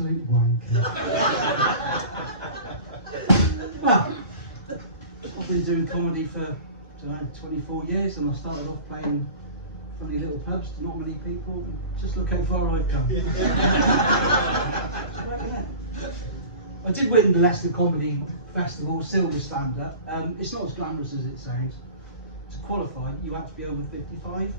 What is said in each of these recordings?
absolute wanker. Well, I've been doing comedy for, I don't know, 24 years, and I started off playing funny little pubs to not many people. Just look how far I've come. I did win the Leicester Comedy Festival Silver Standard. It's not as glamorous as it sounds. To qualify, you had to be over 55.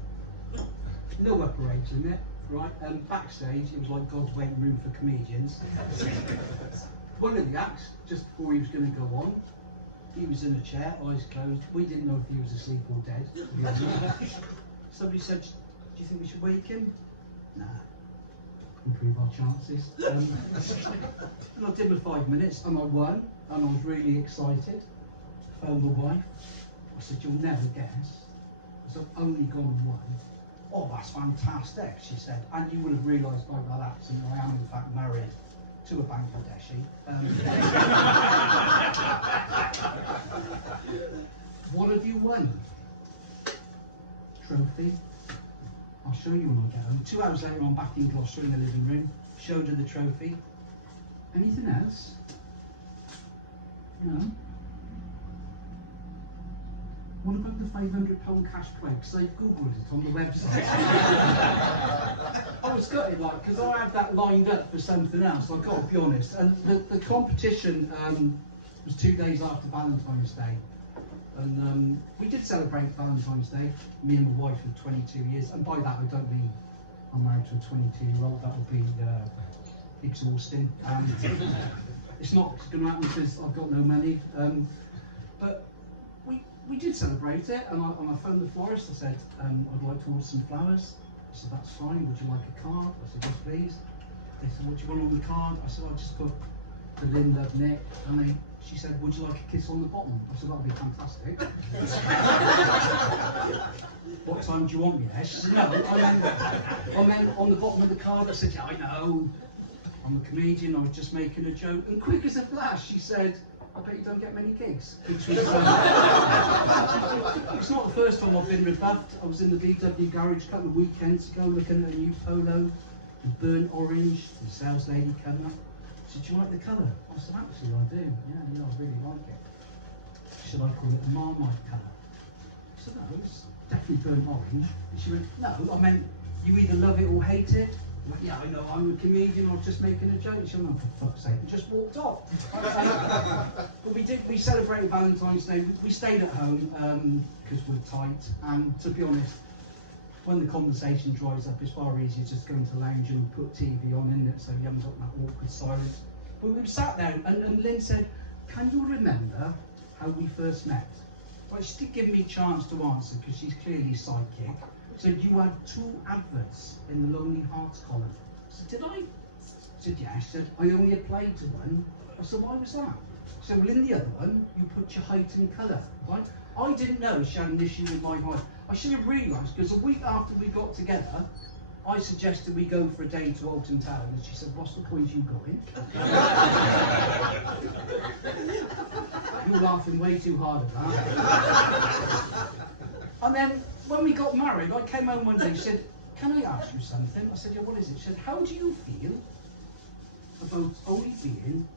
No upper age limit, right? Backstage, it was like God's waiting room for comedians. One of the acts, just before he was going to go on, he was in a chair, eyes closed. We didn't know if he was asleep or dead, to be honest. Somebody said, "Do you think we should wake him?" Nah, improve our chances. And I did my 5 minutes, and I won, and I was really excited. I phoned my wife. I said, "You'll never guess, because I've only gone and won." "Oh, that's fantastic," she said. "And you would have realised by that accent I am in fact married to a Bangladeshi." What have you won? Trophy. I'll show you when I get home. 2 hours later, I'm back in Gloucester in the living room. Showed her the trophy. Anything else? No. What about the £500 cash prize? Because I googled it on the website. I was gutted, like, because I had that lined up for something else. I've got to be honest. And the competition was 2 days after Valentine's Day, and we did celebrate Valentine's Day. Me and my wife for 22 years, and by that I don't mean I'm married to a 22-year-old. That would be exhausting. It's not going to happen because I've got no money. But we did celebrate it, and I phoned the florist. I said, "I'd like to order some flowers." I said, "That's fine. Would you like a card?" I said, "Yes, please." They said, "What do you want on the card?" I said, "I just put the Lynn love Nick." And she said, "Would you like a kiss on the bottom?" I said, "That'd be fantastic." "What time do you want me there?" She said, "No, I meant on the bottom of the card." I said, "Yeah, I know. I'm a comedian. I was just making a joke." And quick as a flash, she said, "I bet you don't get many gigs." Which was, it's not the first time I've been rebuffed. I was in the VW garage a couple of weekends ago looking at a new Polo, the burnt orange. The sales lady came up. She said, "Do you like the colour?" I said, "Actually, I do. Yeah, I really like it." She said, "I call it the Marmite colour." I said, "No, it's definitely burnt orange." And she went, "No, I meant you either love it or hate it." I went, "Yeah, I know, I'm a comedian, I was just making a joke." She went, "Oh, for fuck's sake," and just walked off. But we celebrated Valentine's Day. We stayed at home because we're tight, and to be honest, when the conversation dries up, it's far easier just going to lounge and put TV on, isn't it? So you haven't got that awkward silence. But we sat there, and Lynn said, "Can you remember how we first met?" Well, she did give me a chance to answer because she's clearly psychic. Said, "You had 2 adverts in the Lonely Hearts column." I said, "Did I?" She said, "Yeah." She said, "I only applied to one." I said, "Why was that?" She said, "Well, in the other one, you put your height and colour." Right? I didn't know she had an issue with my height. I should have realised, because a week after we got together, I suggested we go for a day to Alton Town, and she said, "What's the point you going?" You're laughing way too hard at that. And then when we got married, I came home one day. She said, "Can I ask you something?" I said, "Yeah, what is it?" She said, "How do you feel about only being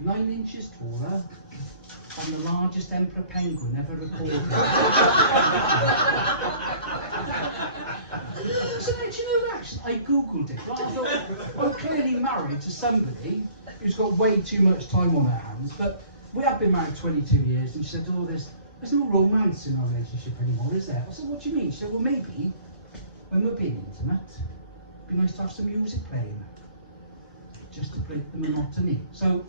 9 inches taller than the largest emperor penguin ever recorded?" So do you know that? I googled it. Right? I thought, I'm clearly married to somebody who's got way too much time on her hands. But we have been married 22 years, and she said, "Oh, there's no romance in our relationship anymore, is there?" I said, "What do you mean?" She said, "Well, maybe when we're being intimate, it'd be nice to have some music playing, just to break the monotony." So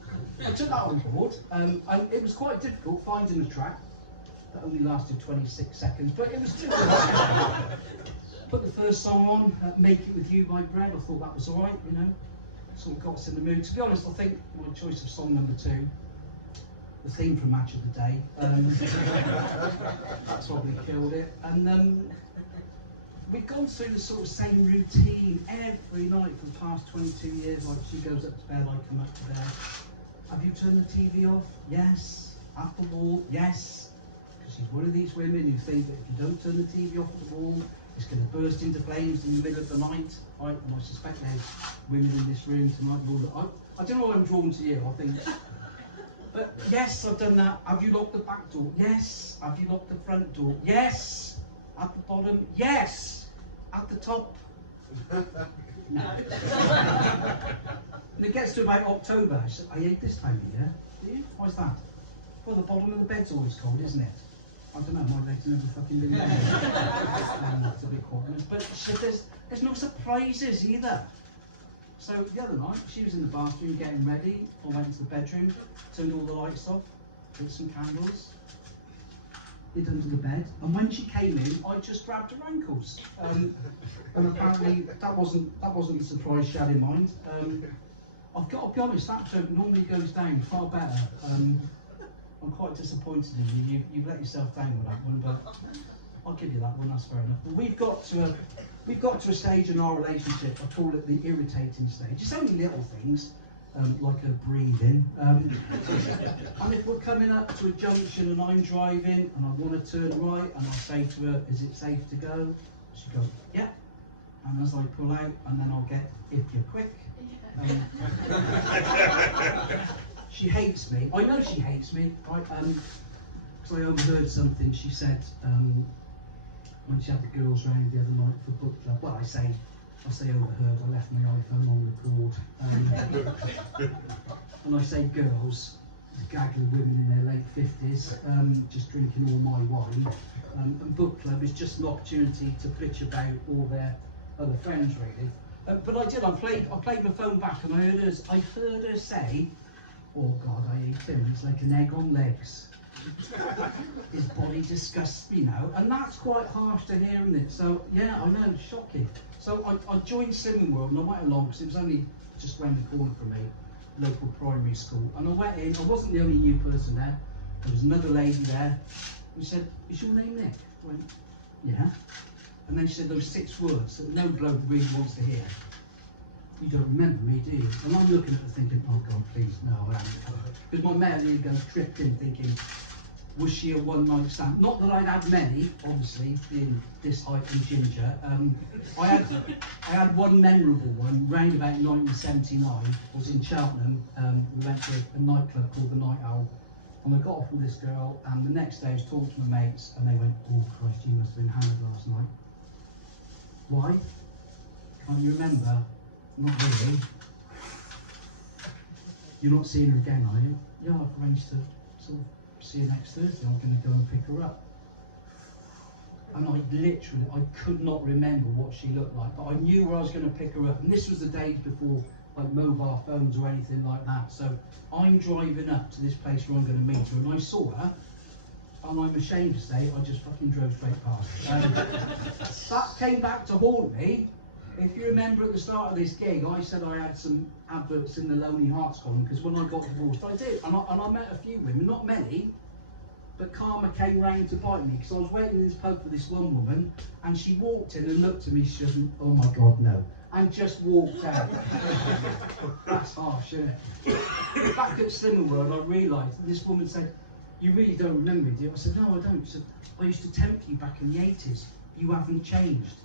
I took that on board, and it was quite difficult finding a track that only lasted 26 seconds, but it was difficult. Put the first song on, "Make It With You" by Bread. I thought that was all right, you know, sort of got us in the mood. To be honest, I think my choice of song number 2, the theme from Match of the Day, that's probably killed it. And we've gone through the sort of same routine every night for the past 22 years. Like, she goes up to bed, I come up to bed. "Have you turned the TV off?" "Yes." "At the wall?" "Yes." Because she's one of these women who think that if you don't turn the TV off at the wall, it's going to burst into flames in the middle of the night, right? And I suspect there's women in this room tonight. I don't know why I'm drawn to you, I think. But yes, I've done that. Have you locked the back door? Yes. Have you locked the front door? Yes. At the bottom? Yes. At the top? No. And it gets to about October. I hate this time of year. Do you? Why's that? Well, the bottom of the bed's always cold, isn't it? I don't know, my legs have never fucking been there. That's a bit quiet. But she said there's no surprises either. So the other night, she was in the bathroom getting ready. I went into the bedroom, turned all the lights off, lit some candles, hid under the bed. And when she came in, I just grabbed her ankles. And apparently that wasn't a surprise she had in mind. I've got to be honest, that joke normally goes down far better. I'm quite disappointed in you. You've let yourself down with that one, but I'll give you that one. That's fair enough. But we've got to a stage in our relationship. I call it the irritating stage. It's only little things like her breathing. And if we're coming up to a junction and I'm driving and I want to turn right and I say to her, "Is it safe to go?" She goes, "Yeah." And as I pull out, and then I'll get, "If you're quick." She hates me. I know she hates me, right? Because I overheard something she said when she had the girls round the other night for book club. Well, I say overheard. I left my iPhone on record. And I say girls, a gaggle of women in their late 50s, just drinking all my wine. And book club is just an opportunity to bitch about all their other friends, really. But I did. I played my phone back, and I heard her say, "Oh God, I hate him. He's like an egg on legs. His body disgusts me now." And that's quite harsh to hear, isn't it? So yeah, I know, shocking. So I joined Slimming World, and I went along because it was only just round the corner from me, local primary school. And I went in. I wasn't the only new person there. There was another lady there who said, "Is your name Nick?" I went, "Yeah." And then she said those 6 words that no bloke really wants to hear. "You don't remember me, do you?" And I'm looking at her thinking, "Oh God, please, no, I haven't." Because my mare really goes tripped in thinking, was she a one-night stand? Not that I'd had many, obviously, being this height and ginger. I had one memorable one, round about 1979. I was in Cheltenham. We went to a nightclub called the Night Owl. And I got off with this girl, and the next day I was talking to my mates, and they went, "Oh Christ, you must have been hammered last night." "Why? Can't you remember?" "Not really." "You're not seeing her again, are you?" "Yeah, I've arranged to sort of see her next Thursday. I'm going to go and pick her up." And I could not remember what she looked like, but I knew where I was going to pick her up. And this was the days before like mobile phones or anything like that. So I'm driving up to this place where I'm going to meet her, and I saw her. And I'm ashamed to say, I just fucking drove straight past. That came back to haunt me. If you remember at the start of this gig, I said I had some adverts in the Lonely Hearts column, because when I got divorced, I did. And I met a few women, not many, but karma came round to bite me, because I was waiting in this pub for this one woman, and she walked in and looked at me, she said, "Oh my God, no," and just walked out. That's harsh, isn't it? Back at Slimming World, I realised that this woman said, "You really don't remember me, do you?" I said, "No, I don't." She said, "I used to tempt you back in the 80s. You haven't changed."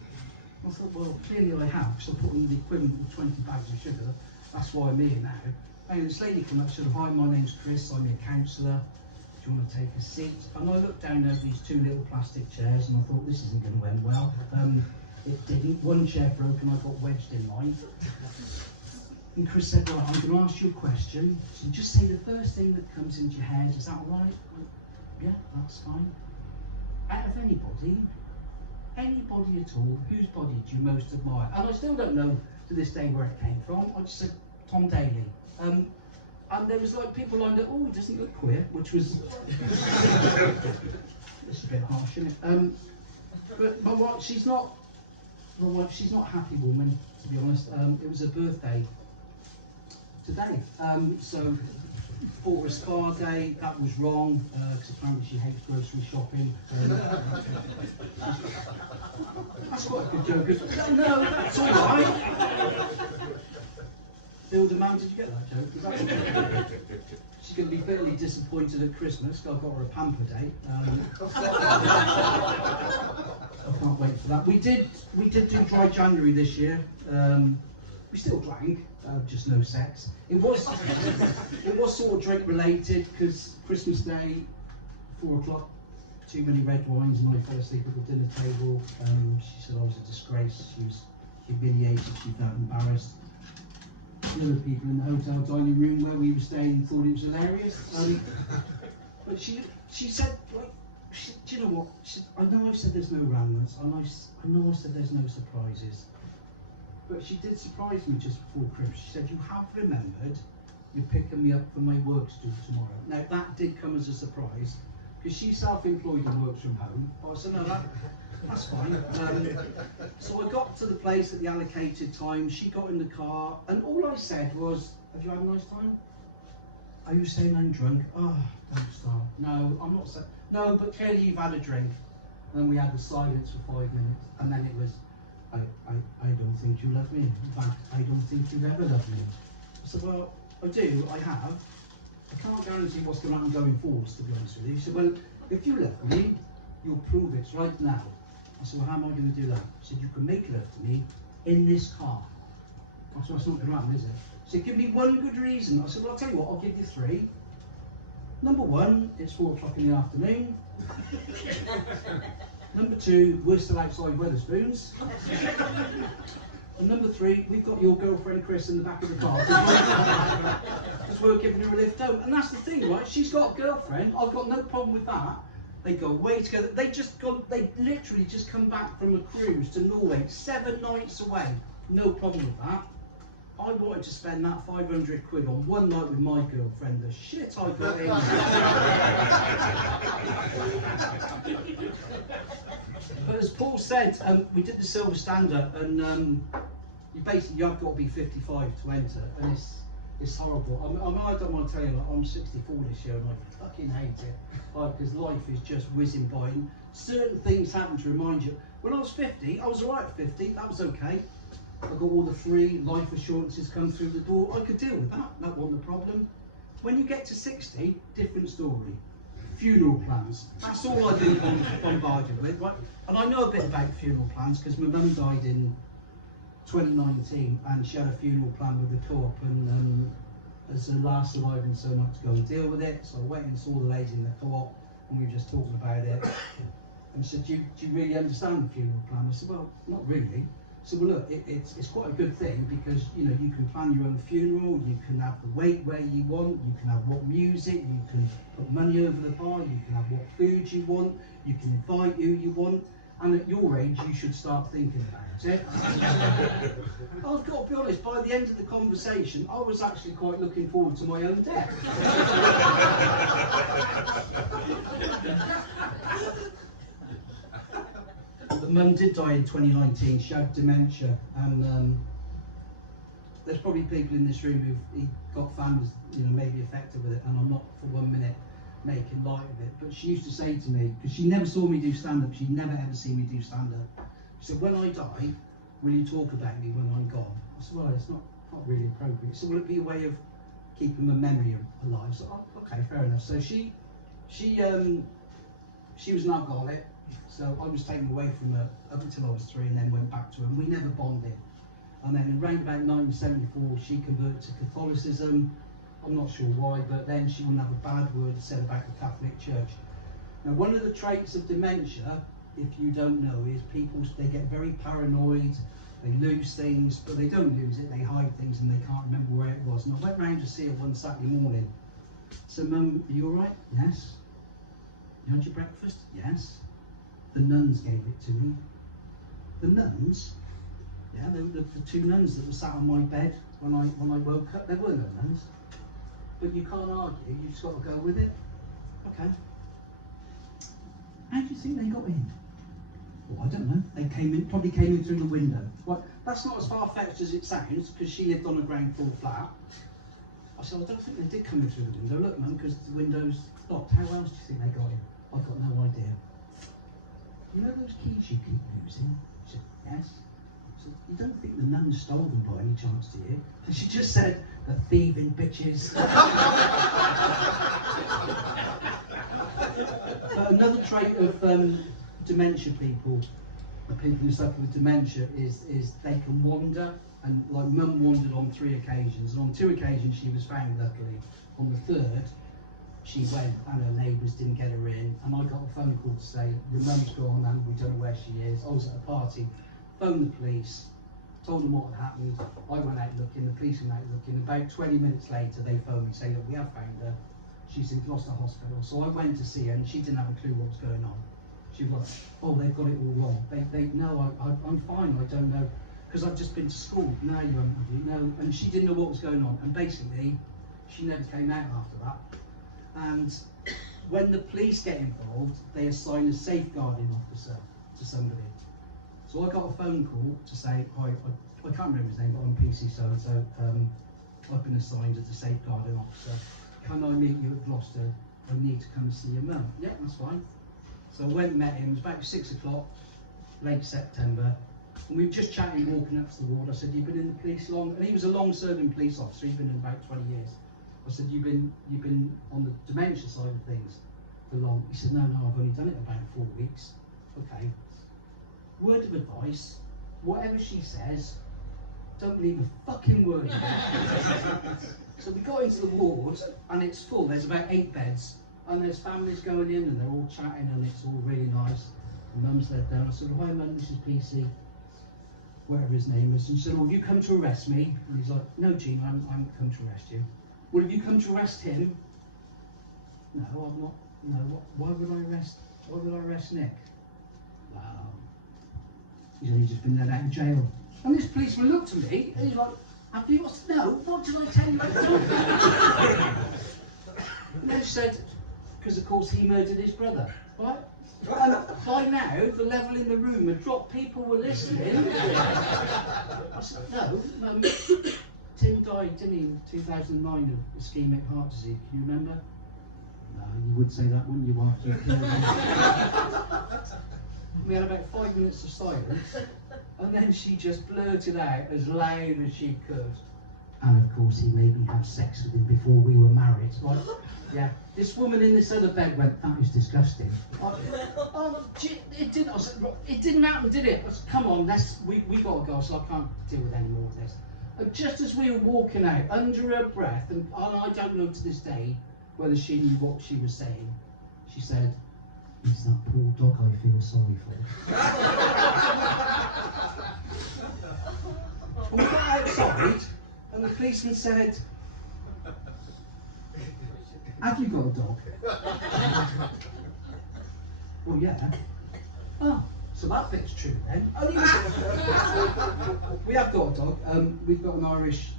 I thought, well, clearly I have, because I put on the equivalent of 20 bags of sugar. That's why I'm here now. And this lady came up and said, "Hi, my name's Chris, I'm your counsellor. Do you want to take a seat?" And I looked down over these 2 little plastic chairs, and I thought, this isn't going to end well. It didn't. One chair broke, and I got wedged in mine. And Chris said, "Right, I'm going to ask you a question. So just say the first thing that comes into your head. Is that all right?" "Yeah, that's fine." "Out of anybody at all, whose body do you most admire?" And I still don't know to this day where it came from. I just said, "Tom Daly." And there was like people lined up, "Oh, he doesn't look queer," which was it's a bit harsh, isn't it? But my wife, she's not a happy woman, to be honest. It was her birthday today, so bought her a spa day. That was wrong, because apparently she hates grocery shopping. That's quite a good joke, isn't it? No, it's all right. Builder man, did you get that joke? She's going to be bitterly disappointed at Christmas. I got her a pamper date. I can't wait for that. We did do dry January this year. We still drank, just no sex. It was sort of drink related because Christmas Day, 4 o'clock, too many red wines, and I fell asleep at the dinner table. She said I was a disgrace. She was humiliated. She felt embarrassed. The other people in the hotel dining room where we were staying thought it was hilarious. But she said, like, do you know what? She said, I know I've said there's no ramblers, and I know I said there's no surprises. But she did surprise me just before Christmas. She said, you have remembered you're picking me up from my work stool tomorrow. Now that did come as a surprise, because she's self-employed and works from home. I said, no, that's fine. So I got to the place at the allocated time. She got in the car, and all I said was, have you had a nice time? Are you saying I'm drunk? Oh, don't start. No, I'm not saying. No, but clearly you've had a drink. And then we had the silence for 5 minutes, and then it was, I don't think you love me. In fact, I don't think you've ever loved me. I said, well, I do, I have. I can't guarantee what's going to happen going forwards, to be honest with you. She said, well, if you love me, you'll prove it right now. I said, well, how am I going to do that? She said, you can make love to me in this car. I said, that's not going to happen, is it? She said, give me one good reason. I said, well, I'll tell you what, I'll give you 3. Number 1, it's 4 o'clock in the afternoon. Number 2, we're still outside Wetherspoons. And number 3, we've got your girlfriend Chris in the back of the car. Because we're giving her a lift home. And that's the thing, right? She's got a girlfriend. I've got no problem with that. They go away together. They literally just come back from a cruise to Norway, 7 nights away. No problem with that. I wanted to spend that 500 quid on one night with my girlfriend. The shit I got in. But as Paul said, we did the silver standard, and you have got to be 55 to enter, and it's horrible. I don't want to tell you, like, I'm 64 this year, and I fucking hate it, because life is just whizzing by. And certain things happen to remind you. When I was 50, I was alright at 50. That was okay. I got all the free life assurances come through the door. I could deal with that. That wasn't a problem. When you get to 60, different story. Funeral plans. That's all I've been bombarded with, right? And I know a bit about funeral plans because my mum died in 2019, and she had a funeral plan with the co-op, and as the last surviving son, I had to go and deal with it. So I went and saw the lady in the co-op, and we were just talking about it. And she said, do you really understand the funeral plan? I said, well, not really. So well, look, it's quite a good thing, because you know, you can plan your own funeral, you can have the weight where you want, you can have what music, you can put money over the bar, you can have what food you want, you can invite who you want, and at your age you should start thinking about it. I've got to be honest, by the end of the conversation I was actually quite looking forward to my own death. But Mum did die in 2019. She had dementia, and there's probably people in this room who've got families, you know, maybe affected with it, and I'm not for 1 minute making light of it. But she used to say to me, because she never saw me do stand-up, she'd never ever seen me do stand-up. She said, when I die, will you talk about me when I'm gone? I said, well, it's not really appropriate. So will it be a way of keeping my memory alive? So, oh, okay, fair enough. So she was an alcoholic. So I was taken away from her up until I was 3, and then went back to her, and we never bonded. And then around about 1974, she converted to Catholicism. I'm not sure why, but then she wouldn't have a bad word said about the Catholic Church. Now, one of the traits of dementia, if you don't know, is they get very paranoid, they lose things, but they don't lose it, they hide things, and they can't remember where it was. And I went round to see her one Saturday morning. So, Mum, are you all right? Yes. You had your breakfast? Yes. The nuns gave it to me. The nuns? Yeah, the 2 nuns that were sat on my bed when I woke up. There were no nuns. But you can't argue, you just got to go with it. Okay. How do you think they got in? Well, I don't know. They probably came in through the window. Well, that's not as far-fetched as it sounds, because she lived on a ground floor flat. I said, I don't think they did come in through the window. Look, Mum, because the window's locked. How else do you think they got in? I've got no idea. You know those keys you keep losing? She said, yes. I said, you don't think the nuns stole them by any chance, do you? And she just said, the thieving bitches. But another trait of dementia people, the people who suffer with dementia is they can wander, and like Mum wandered on 3 occasions, and on 2 occasions she was found luckily. On the 3rd, she went and her neighbours didn't get her in, and I got a phone call to say, your mum's gone and we don't know where she is. I was at a party, phoned the police, told them what had happened. I went out looking, the police went out looking. About 20 minutes later they phoned me saying that we have found her. She's in Gloucester Hospital. So I went to see her and she didn't have a clue what was going on. She was like, oh, they've got it all wrong. No, I'm fine, I don't know. Because I've just been to school. No, you haven't, have you? No. And she didn't know what was going on. And basically, she never came out after that. And when the police get involved, they assign a safeguarding officer to somebody. So I got a phone call to say, hi, I can't remember his name, but I'm PC so-and-so. I've been assigned as a safeguarding officer. Can I meet you at Gloucester? I need to come and see your mum. Yeah, that's fine. So I went and met him. It was about 6 o'clock, late September. And we were just chatting, walking up to the ward. I said, you've been in the police long? And he was a long-serving police officer. He'd been in about 20 years. I said, you've been on the dementia side of things for long? He said, no, I've only done it about 4 weeks. Okay. Word of advice, whatever she says, don't believe a fucking word of it. So we got into the ward and it's full. There's about 8 beds and there's families going in and they're all chatting and it's all really nice. And Mum's led down. I said, hi Mum, this is PC, whatever his name is. And she said, well, have you come to arrest me? And he's like, no, Gene, I haven't come to arrest you. Well, have you come to arrest him? No, I'm not. No, why would I arrest Nick? He's only just been let out of jail. And this policeman looked at me and he's like, have you got to know? What did I tell you? And then she said, because of course he murdered his brother, right? And by now, the level in the room had dropped, people were listening. I said, no, Tim died, didn't he, in 2009 of ischemic heart disease, can you remember? No, you would say that, wouldn't you, after you killed him? We had about 5 minutes of silence, and then she just blurted out as loud as she could. And of course he made me have sex with him before we were married. Like, yeah. This woman in this other bed went, that is disgusting. It didn't happen, did it? I said, come on, we got to go, so I can't deal with any more of this. And just as we were walking out, under her breath, and I don't know to this day whether she knew what she was saying, she said, it's that poor dog I feel sorry for. And we got outside, and the policeman said, have you got a dog? Well, yeah. Oh, so that bit's true then. We have got a dog. We've got an Irish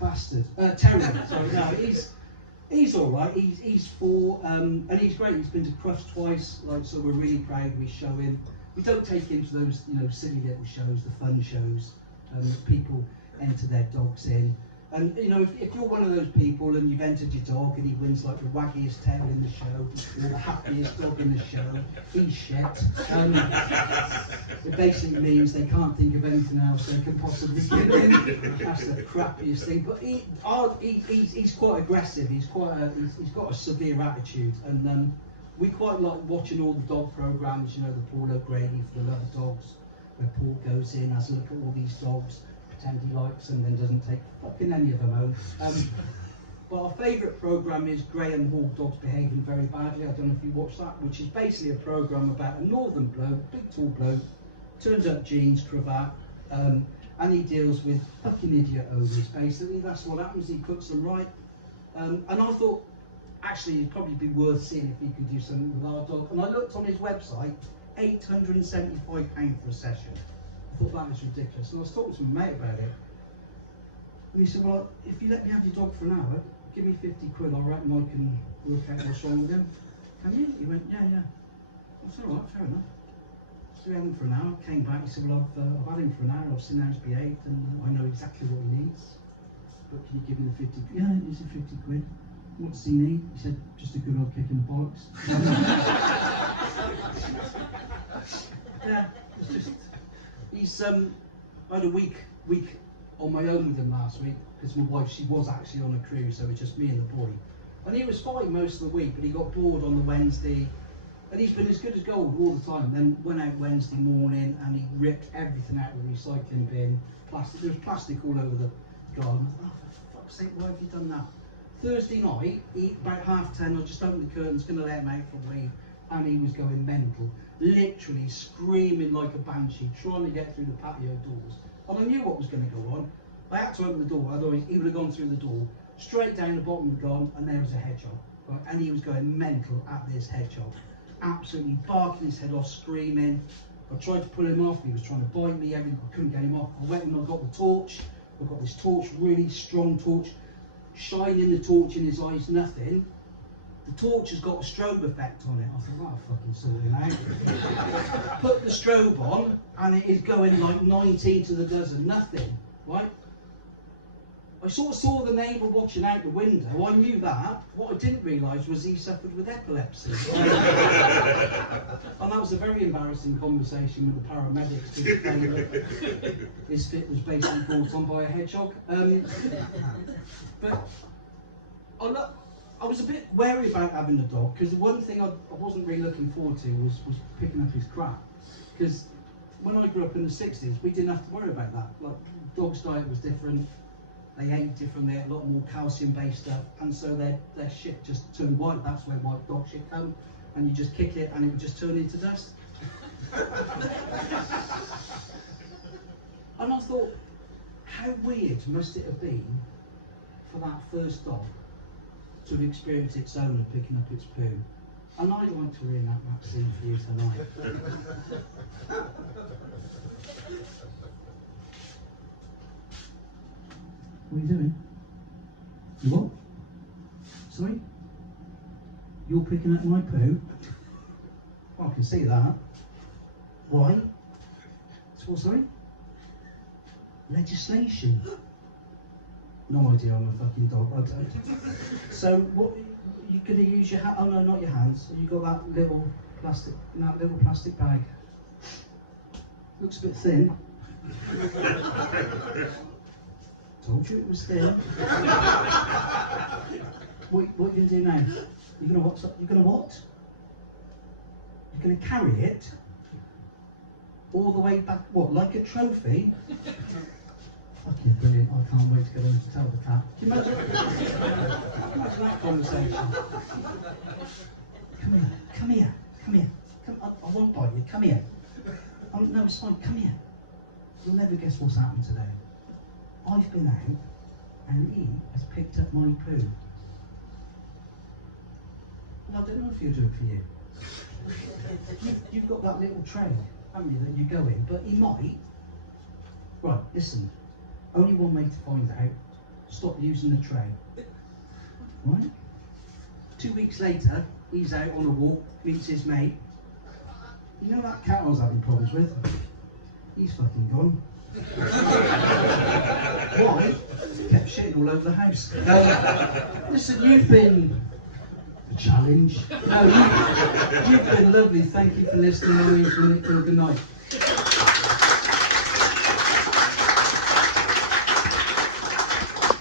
bastard. Terrier, sorry. No, he's all right. He's 4, and he's great. He's been to Crufts twice, like, so we're really proud we show him. We don't take him to those, silly little shows, the fun shows. People enter their dogs in. And if you're one of those people and you've entered your dog and he wins like the waggiest tail in the show, or the happiest dog in the show, he's shit. It basically means they can't think of anything else they can possibly give him. That's the crappiest thing. But he's quite aggressive. He's got a severe attitude, and we quite like watching all the dog programs. The Paul O'Grady for the Love of Dogs, where Paul goes in, has a look at all these dogs, pretend he likes them, then doesn't take fucking any of them home. But our favourite programme is Graham Hall, Dogs Behaving Very Badly. I don't know if you watched that, which is basically a programme about a northern bloke, big tall bloke, turns up jeans, cravat, and he deals with fucking idiot owners, basically. That's what happens, he puts them right. And I thought, actually, it'd probably be worth seeing if he could do something with our dog. And I looked on his website, £875 for a session. I thought that was ridiculous. And I was talking to my mate about it. And he said, well, if you let me have your dog for an hour, give me 50 quid, I reckon I can work out what's wrong with him. Can you? He went, yeah. I said, all right, fair enough. So we had him for an hour, came back, he said, well, I've had him for an hour, I've seen how he's behaved, and I know exactly what he needs. But can you give me the 50 quid? Yeah, it's a 50 quid. What does he need? He said, just a good old kick in the bollocks. Yeah, it's just, I had a week on my own with him last week, because my wife, she was actually on a cruise, so it was just me and the boy. And he was fine most of the week, but he got bored on the Wednesday. And he's been as good as gold all the time. Then went out Wednesday morning and he ripped everything out of the recycling bin. Plastic, there was plastic all over the garden. Oh, for fuck's sake, why have you done that? Thursday night, about 10:30, I just opened the curtains, going to let him out for a wee, and he was going mental. Literally screaming like a banshee, trying to get through the patio doors. And I knew what was going to go on. I had to open the door, otherwise he would have gone through the door, straight down the bottom of the garden, and there was a hedgehog. Right? And he was going mental at this hedgehog. Absolutely barking his head off, screaming. I tried to pull him off, he was trying to bite me, everything. I couldn't get him off. I went and I got the torch. I got this torch, really strong torch, shining the torch in his eyes, nothing. The torch has got a strobe effect on it. I thought, that'll fucking sort him out. Put the strobe on, and it is going like 19 to the dozen, nothing, right? I sort of saw the neighbour watching out the window. I knew that. What I didn't realise was he suffered with epilepsy. And that was a very embarrassing conversation with the paramedics to explain that his fit was basically brought on by a hedgehog. But I was a bit wary about having a dog, because the one thing I wasn't really looking forward to was picking up his crap. Because when I grew up in the 60s, we didn't have to worry about that. Like, dog's diet was different. They ate different, they had a lot more calcium-based stuff, and so their shit just turned white. That's where white dog shit come, and you just kick it and it would just turn into dust. And I thought, how weird must it have been for that first dog to have experienced its owner picking up its poo? And I'd like to reenact that scene for you tonight. What are you doing? You what? Sorry? You're picking up my poo? Oh, I can see that. Why? It's what, sorry? Legislation. No idea, I'm a fucking dog. I don't. So, what, you're going to use your hand? Oh no, not your hands. You got that little plastic bag. Looks a bit thin. Told you it was thin. What are you going to do now? You're going to what? You're going to what? You're going to carry it all the way back. What? Like a trophy? Fucking brilliant! I can't wait to go in to tell the cat. Can you imagine that conversation? Come here. Come. I won't bite you. Come here. Oh, no, it's fine. Come here. You'll never guess what's happened today. I've been out and he has picked up my poo. Well, I don't know if he'll do it for you. You've got that little tray, haven't you, that you go in, but he might. Right, listen, only one way to find out. Stop using the tray. Right? 2 weeks later, he's out on a walk, meets his mate. You know that cat I was having problems with? He's fucking gone. Why? Kept shitting all over the house. Listen, you've been a challenge. No, you've been lovely. Thank you for listening. My name's Nik Hill. Good night.